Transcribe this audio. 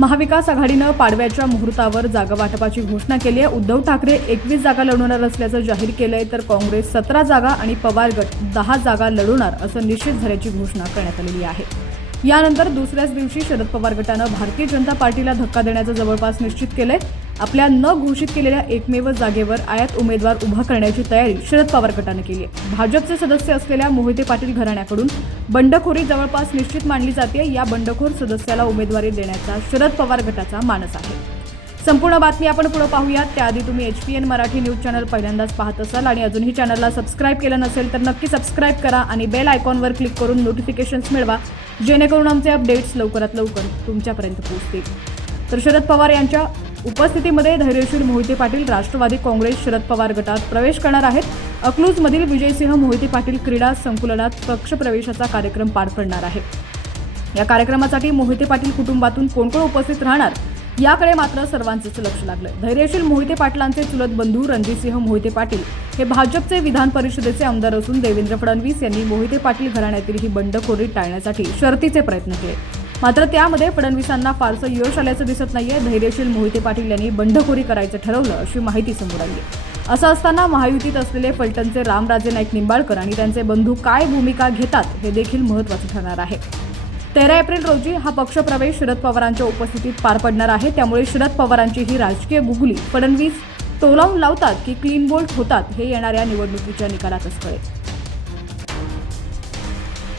महाविकास आघाडीनं पाडव्याच्या मुहूर्तावर जागा वाटपाची घोषणा केली आहे. उद्धव ठाकरे एकवीस जागा लढवणार असल्याचं जाहीर केलं आहे तर काँग्रेस सतरा जागा आणि पवार गट दहा जागा लढवणार असं निश्चित झाल्याची घोषणा करण्यात आलेली आहे. यानंतर दुसऱ्याच दिवशी शरद पवार गटानं भारतीय जनता पार्टीला धक्का देण्याचं जवळपास निश्चित केलं आहे आपल्या न घोषित केलेल्या एकमेव जागेवर आयात उमेदवार उभा करण्याची तयारी शरद पवार गटानं केली आहे. भाजपचे सदस्य असलेल्या मोहिते पाटील घराण्याकडून बंडखोरी जवळपास निश्चित मानली जाते. या बंडखोर सदस्याला उमेदवारी देण्याचा शरद पवार गटाचा मानस आहे. संपूर्ण बातमी आपण पुढे पाहूयात. त्याआधी तुम्ही H P N Marathi news channel पहिल्यांदाच पाहत असाल आणि अजूनही चॅनलला सबस्क्राईब केलं नसेल तर नक्की सबस्क्राईब करा आणि बेल आयकॉनवर क्लिक करून नोटिफिकेशन्स मिळवा जेणेकरून आमचे अपडेट्स लवकरात लवकर तुमच्यापर्यंत पोहोचतील. तर शरद पवार यांच्या उपस्थितीमध्ये धैर्यशील मोहिते पाटील राष्ट्रवादी काँग्रेस शरद पवार गटात प्रवेश करणार आहेत. अकलूजमधील विजयसिंह मोहिते पाटील क्रीडा संकुलनात पक्षप्रवेशाचा कार्यक्रम पार पडणार आहे. या कार्यक्रमासाठी मोहिते पाटील कुटुंबातून कोण कोण उपस्थित राहणार? याकडे मात्र सर्वांचंच लक्ष लागलं धैर्यशील मोहिते पाटलांचे चुलत बंधू रणजितसिंह मोहिते पाटील हे भाजपचे विधान परिषदेचे आमदार असून देवेंद्र फडणवीस यांनी मोहिते पाटील घराण्यातील ही बंडखोरी टाळण्यासाठी शर्तीचे प्रयत्न केले. मात्र त्यामध्ये फडणवीसांना फारसं यश आल्याचं दिसत नाहीये. धैर्यशील मोहिते पाटील यांनी बंडखोरी करायचं ठरवलं अशी माहिती समोर आली असं असताना महायुतीत असलेले फलटणचे रामराजे नाईक निंबाळकर आणि त्यांचे बंधू काय भूमिका घेतात हे देखील महत्त्वाचं ठरणार आहे. तेरा एप्रिल रोजी हा पक्षप्रवेश शरद पवारांच्या उपस्थितीत पार पडणार आहे. त्यामुळे शरद पवारांची ही राजकीय गुगली फडणवीस टोलावून लावतात की क्लीन बोल्ट होतात हे येणाऱ्या निवडणुकीच्या निकालातच कळेल.